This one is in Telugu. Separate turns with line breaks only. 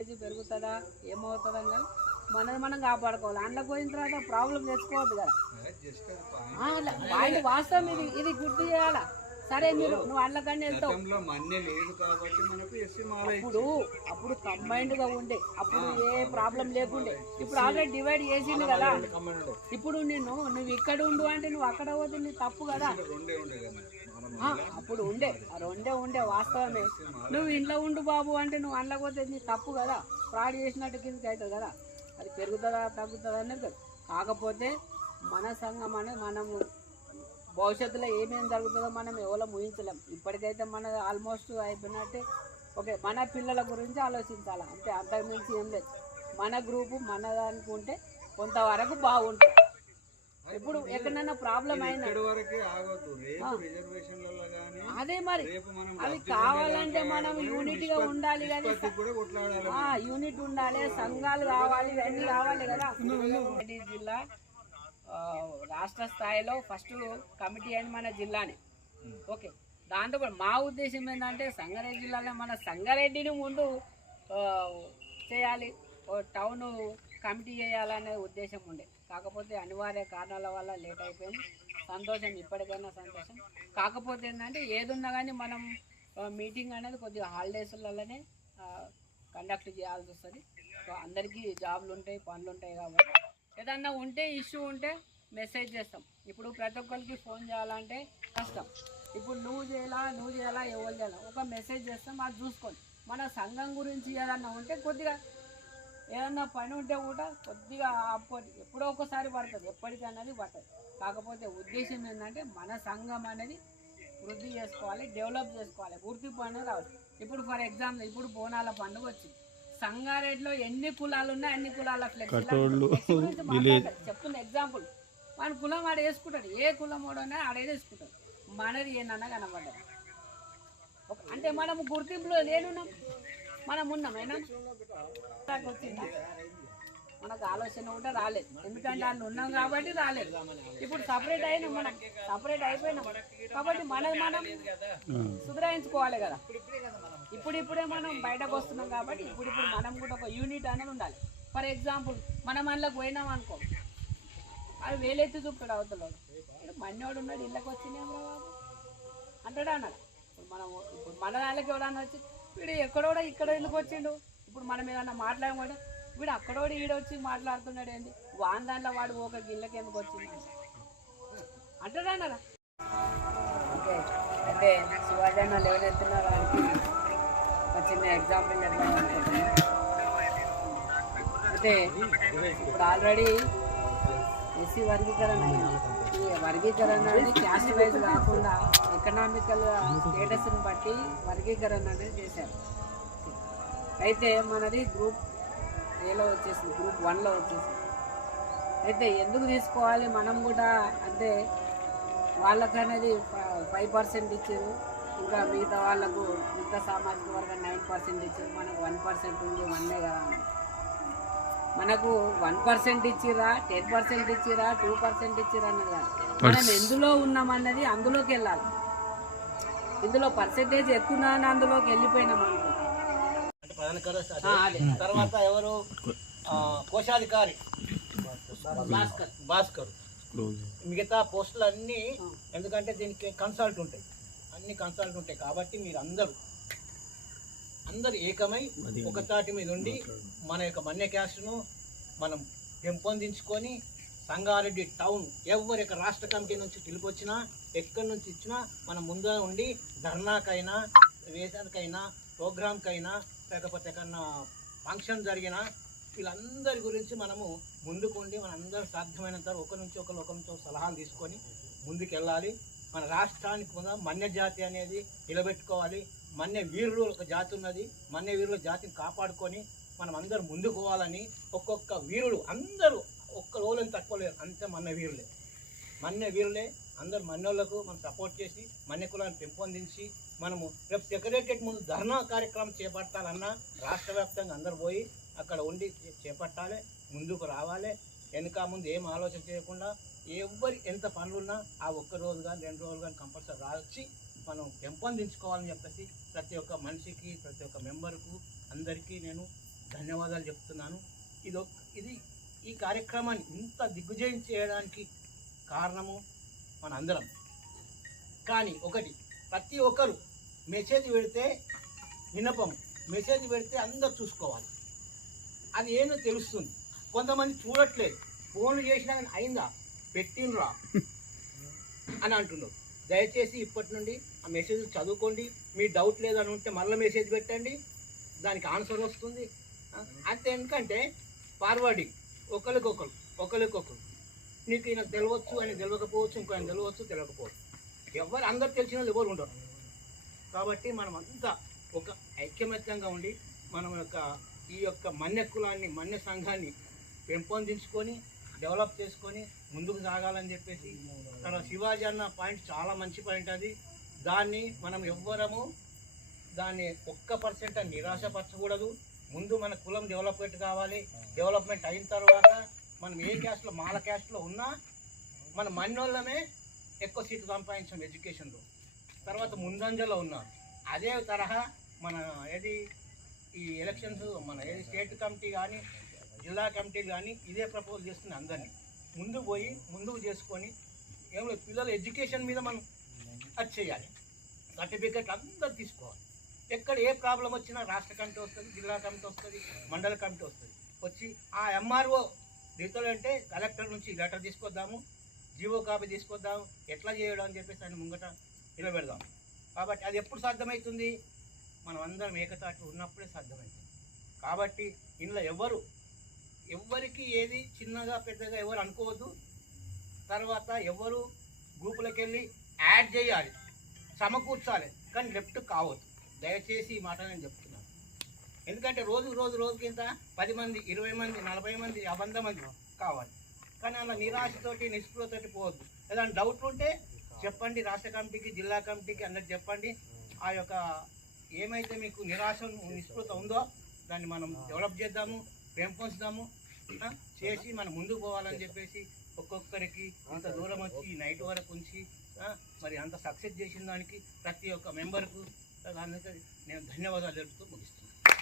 ఏజ్ పెరుగుతుందా ఏమవుతుందా మనది మనం కాపాడుకోవాలి అందులో పోయిన తర్వాత ప్రాబ్లం తెచ్చుకోవద్దు కదా వాళ్ళు వాస్తవం ఇది ఇది గుర్తు చేయాలా సరే మీరు నువ్వు అందులోకన్నా వెళ్తావు అప్పుడు అప్పుడు కంబైన్డ్గా ఉండే అప్పుడు ఏ ప్రాబ్లం లేకుండే ఇప్పుడు ఆల్రెడీ డివైడ్ చేసిండు కదా ఇప్పుడు నేను నువ్వు ఇక్కడ ఉండు అంటే నువ్వు అక్కడ పోతే నీ తప్పు కదా అప్పుడు ఉండే. రెండే ఉండే వాస్తవమే. నువ్వు ఇంట్లో ఉండు బాబు అంటే నువ్వు అందులో పోతే నీ తప్పు కదా. ఫ్రాడ్ చేసినట్టు కిందకి అవుతుంది కదా. అది పెరుగుతుందా తగ్గుతుందా అనేది కాకపోతే మన సంఘం అనేది మనము భవిష్యత్తులో ఏమేమి జరుగుతుందో మనం ఎవరో ఊహించలేం. ఇప్పటికైతే మన ఆల్మోస్ట్ అయిపోయినట్టే. ఓకే మన పిల్లల గురించి ఆలోచించాలి? అంటే అంతకుమించి ఏం లేదు. మన గ్రూపు మన దానికి ఉంటే కొంతవరకు బాగుంటుంది. ఇప్పుడు ఎక్కడైనా ప్రాబ్లం అయినా. అదే మరి. అవి కావాలంటే మనం యూనిట్గా ఉండాలి కానీ యూనిట్ ఉండాలి సంఘాలు కావాలి ఇవన్నీ కావాలి కదా. జిల్లా రాష్ట్ర స్థాయిలో ఫస్ట్ కమిటీ అని మన జిల్లానే. ఓకే. దాంతో కూడా మా ఉద్దేశం ఏంటంటే సంగారెడ్డి జిల్లాలో మన సంగారెడ్డిని ముందు చేయాలి. టౌన్ కమిటీ చేయాలనే ఉద్దేశం ఉండే. కాకపోతే అనివార్య కారణాల వల్ల లేట్ అయిపోయింది. సంతోషం ఇప్పటికైనా సంతోషం. కాకపోతే ఏంటంటే ఏదున్నా కానీ మనం మీటింగ్ అనేది కొద్దిగా హాలిడేస్లలోనే కండక్ట్ చేయాల్సి వస్తుంది. సో అందరికీ జాబ్లు ఉంటాయి పనులు ఉంటాయి కాబట్టి. ఏదన్నా ఉంటే ఇష్యూ ఉంటే మెసేజ్ చేస్తాం. ఇప్పుడు ప్రతి ఒక్కరికి ఫోన్ చేయాలంటే కష్టం. ఇప్పుడు నువ్వు చేయాలా నువ్వు చేయాలా ఎవరు చేయాలా. ఒక మెసేజ్ చేస్తాం అది చూసుకోండి. మన సంఘం గురించి ఏదన్నా ఉంటే కొద్దిగా ఏదన్నా పని ఉంటే కూడా కొద్దిగా అప్పటి ఎప్పుడో ఒకసారి పడుతుంది. ఎప్పటికన్నది పడుతుంది కాకపోతే ఉద్దేశం ఏంటంటే మన సంఘం అనేది వృద్ధి చేసుకోవాలి డెవలప్ చేసుకోవాలి. గుర్తింపు అనేది రావాలి. ఇప్పుడు ఫర్ ఎగ్జాంపుల్ ఇప్పుడు బోనాల పండుగ వచ్చింది. సంగారెడ్డిలో ఎన్ని కులాలు ఉన్నాయి అన్ని కులాల చెప్తున్న ఎగ్జాంపుల్ మన కులం ఆడ వేసుకుంటాడు. ఏ కులం వాడైనా ఆడ వేసుకుంటాడు. మనది ఏంటన్నా కనబడ్డది ఒక- అంటే మనము గుర్తింపులో లేనున్నాం. మనం ఉన్నాం ఏనా మనకు ఆలోచన కూడా రాలేదు. ఎందుకంటే వాళ్ళు ఉన్నాం కాబట్టి రాలేదు. ఇప్పుడు సపరేట్ అయినా మనం. సపరేట్ అయిపోయినాం. కాబట్టి మనది మనం సుధరాయించుకోవాలి కదా. ఇప్పుడు ఇప్పుడే మనం బయటకు వస్తున్నాం కాబట్టి ఇప్పుడు ఇప్పుడు మనం కూడా ఒక యూనిట్ అనేది ఉండాలి. ఫర్ ఎగ్జాంపుల్ మనం అందులోకి పోయినాం అనుకో. అది వేలెత్తి చూపుతాడు అవతలవాడు మన్నోడు ఉన్నాడు ఇళ్ళకి వచ్చినేమో బాబు. అంటాడు అన్నాడు. ఇప్పుడు మనం ఇప్పుడు మన వాళ్ళకి ఎవడన్నా వచ్చి వీడు ఎక్కడోడ ఇక్కడ ఎందుకు వచ్చిండు? ఇప్పుడు మనం ఏదన్నా మాట్లాడమంటే వీడు అక్కడోడు ఈడొచ్చి మాట్లాడుతున్నాడు ఏంటి వాన్ దాంట్లో వాడు ఒక గిళ్ళకి ఎందుకు వచ్చింది అంటాడన్నారా అంటే శివాజీ అన్న లేవనెత్తున్న ఒక చిన్న ఎగ్జాంపుల్ చెప్పాలి ఇప్పుడు ఆల్రెడీ ఎస్సీ వర్గీకరణ వర్గీకరణ అనేది క్యాస్ట్ వైజ్ కాకుండా ఎకనామికల్ స్టేటస్ని బట్టి వర్గీకరణ అనేది చేశారు. అయితే మనది గ్రూప్ ఏలో వచ్చేసింది గ్రూప్ వన్లో వచ్చేసింది. అయితే ఎందుకు తీసుకోవాలి? మనం కూడా అంటే వాళ్ళకి అనేది ఫైవ్ పర్సెంట్ ఇచ్చారు. ఇంకా మిగతా వాళ్ళకు మిగతా సామాజిక వర్గం నైన్ పర్సెంట్ ఇచ్చారు. మనకు వన్ పర్సెంట్ ఉంది వన్నే కదా. అని. మనకు వన్ పర్సెంట్ ఇచ్చిరా టెన్ పర్సెంట్ ఇచ్చిరా టూ పర్సెంట్ ఇచ్చిరా అన్నది కాదు. మనం ఎందులో ఉన్నామన్నది అందులోకి వెళ్ళాలి. ఇందులో పర్సెంటేజ్ ఎక్కువ అని అందులోకి వెళ్ళిపోయినాం అనుకో.
తర్వాత ఎవరు? కోశాధికారి.
భాస్కర్.
భాస్కర్. మిగతా పోస్టులు అన్నీ ఎందుకంటే దీనికి కన్సల్ట్ ఉంటాయి. అన్ని కన్సల్ట్ ఉంటాయి కాబట్టి మీరు అందరూ అందరు ఏకమై ఒక తాటి మీద ఉండి మన యొక్క మన్య క్యాస్ట్ను మనం పెంపొందించుకొని సంగారెడ్డి టౌన్ ఎవరి యొక్క రాష్ట్ర కమిటీ నుంచి పిలిపొచ్చినా ఎక్కడి నుంచి ఇచ్చినా మనం ముందుగా ఉండి ధర్నాకైనా వేసానికైనా ప్రోగ్రామ్కైనా లేకపోతే ఎక్కడన్నా ఫంక్షన్ జరిగినా వీళ్ళందరి గురించి మనము ముందుకుండి మన అందరూ సాధ్యమైనంత వరకు ఒకరి నుంచి ఒకరు ఒకరి నుంచి ఒక సలహాలు తీసుకొని ముందుకు వెళ్ళాలి మన రాష్ట్రానికి కూడా మన్య జాతి అనేది నిలబెట్టుకోవాలి. మన్య వీరులు ఒక జాతి ఉన్నది. మన్య వీరుల జాతిని కాపాడుకొని మనం అందరూ ముందుకు పోవాలని ఒక్కొక్క వీరుడు అందరూ ఒక్క రోజులని తక్కువ లేరు అంతే మన వీరులే. మన్య వీరులే. అందరు మన్నోళ్ళకు మనం సపోర్ట్ చేసి మన్య కులాన్ని పెంపొందించి మనము రేపు సెక్రటరియట్ ముందు ధర్నా కార్యక్రమం చేపట్టాలన్నా రాష్ట్ర వ్యాప్తంగా అందరు పోయి అక్కడ ఉండి చేపట్టాలి ముందుకు రావాలి. వెనుక ముందు ఏం ఆలోచన చేయకుండా ఎవరి ఎంత పనులున్నా ఆ ఒక్క రోజు కానీ రెండు రోజులు కానీ కంపల్సరీ రాసి మనం పెంపొందించుకోవాలని చెప్పేసి ప్రతి ఒక్క మనిషికి ప్రతి ఒక్క మెంబర్కు అందరికీ నేను ధన్యవాదాలు చెప్తున్నాను. ఇది ఇది ఈ కార్యక్రమాన్ని ఇంత దిగ్విజయం చేయడానికి కారణము మన అందరం కానీ ఒకటి ప్రతి ఒక్కరు మెసేజ్ పెడితే వినపం మెసేజ్ పెడితే అందరు చూసుకోవాలి. అది ఏందో తెలుస్తుంది. కొంతమంది చూడట్లేదు. ఫోన్లు చేసినా కానీ అయిందా? పెట్టిండ్రా? అని అంటున్నారు. దయచేసి ఇప్పటి నుండి ఆ మెసేజ్ చదువుకోండి. మీ డౌట్ లేదని ఉంటే మళ్ళీ మెసేజ్ పెట్టండి. దానికి ఆన్సర్ వస్తుంది. అంతే ఎందుకంటే ఫార్వర్డింగ్ ఒకరికొకరు ఒకరికొకరు నీకు ఈయన తెలియవచ్చు ఆయన తెలియకపోవచ్చు ఇంకో ఆయన తెలియవచ్చు తెలియకపోవచ్చు ఎవరు అందరు తెలిసిన వాళ్ళు ఎవరు ఉండరు. కాబట్టి మనం అంతా ఒక ఐక్యమత్యంగా ఉండి మనం యొక్క ఈ యొక్క మన్య కులాన్ని మన్య సంఘాన్ని పెంపొందించుకొని డెవలప్ చేసుకొని ముందుకు సాగాలని చెప్పేసి తర్వాత శివాజీ అన్న పాయింట్ చాలా మంచి పాయింట్ అది. దాన్ని మనం ఎవ్వరము దాన్ని ఒక్క పర్సెంట్ నిరాశపరచకూడదు. ముందు మన కులం డెవలప్మెంట్ కావాలి. డెవలప్మెంట్ అయిన తర్వాత మనం ఏ క్యాస్ట్లో మాల క్యాస్ట్లో ఉన్నా మన మన్నోళ్ళమే ఎక్కువ సీట్లు సంపాదించాం ఎడ్యుకేషన్లో తర్వాత ముందంజలో ఉన్నారు అదే తరహా మన ఏది ఈ ఎలక్షన్స్ మన ఏది స్టేట్ కమిటీ కానీ జిల్లా కమిటీలు కానీ ఇదే ప్రపోజ్ చేస్తుంది అందరినీ. ముందు పోయి ముందుకు చేసుకొని ఏం లేదు పిల్లల ఎడ్యుకేషన్ మీద మనం అది చేయాలి. సర్టిఫికెట్ అందరు తీసుకోవాలి. ఎక్కడ ఏ ప్రాబ్లం వచ్చినా రాష్ట్ర కమిటీ వస్తుంది జిల్లా కమిటీ వస్తుంది మండల కమిటీ వస్తుంది. వచ్చి ఆ ఎంఆర్ఓ దీంతో అంటే కలెక్టర్ నుంచి లెటర్ తీసుకొద్దాము జీవో కాపీ తీసుకొద్దాము ఎట్లా చేయడం అని చెప్పేసి ఆయన ముంగట నిలబెడదాం. కాబట్టి అది ఎప్పుడు సాధ్యమవుతుంది మనం అందరం ఏకతాటి ఉన్నప్పుడే సాధ్యమవుతుంది కాబట్టి ఇందులో ఎవరు ఎవరికి ఏది చిన్నగా పెద్దగా ఎవరు అనుకోవద్దు. తర్వాత ఎవరు గ్రూపులకు వెళ్ళి యాడ్ చేయాలి సమకూర్చాలి. కానీ లెఫ్ట్ కావద్దు. దయచేసి ఈ మాట నేను చెప్తున్నాను ఎందుకంటే రోజు రోజు రోజు కింద పది మంది ఇరవై మంది నలభై మంది వంద మంది కావాలి. కానీ అలా నిరాశతోటి నిస్పృహతోటి పోవద్దు. ఏదైనా డౌట్ ఉంటే చెప్పండి రాష్ట్ర కమిటీకి జిల్లా కమిటీకి అందరికి చెప్పండి. ఆ యొక్క ఏమైతే మీకు నిరాశ నిస్పృహత ఉందో దాన్ని మనం డెవలప్ చేద్దాము పెంపొంచుదాము చేసి మనం ముందుకు పోవాలని చెప్పేసి ఒక్కొక్కరికి ఇంత దూరం వచ్చి నైట్ వరకు ఉంచి మరి అంత సక్సెస్ చేసిన దానికి ప్రతి ఒక్క మెంబర్కు నేను ధన్యవాదాలు తెలుపుతూ ముగిస్తున్నాను